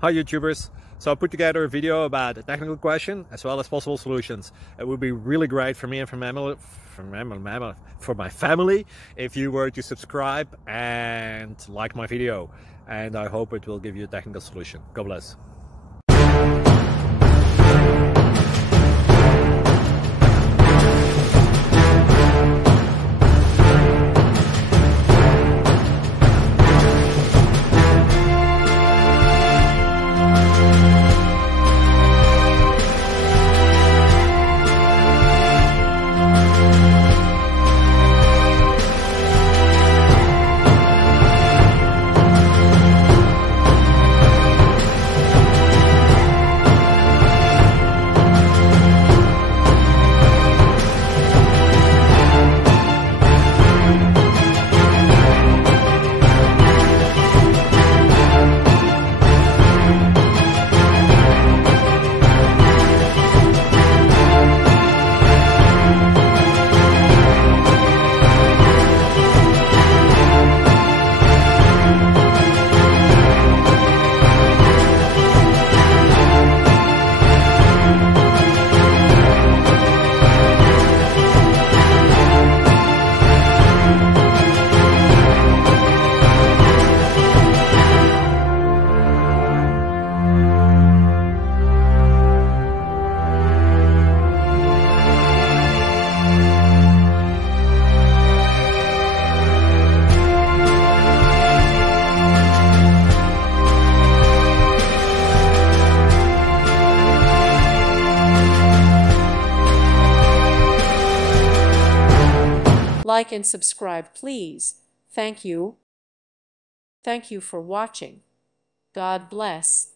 Hi YouTubers. So I put together a video about a technical question as well as possible solutions. It would be really great for me and for my family if you were to subscribe and like my video. And I hope it will give you a technical solution. God bless. Like and subscribe, please. Thank you. Thank you for watching. God bless.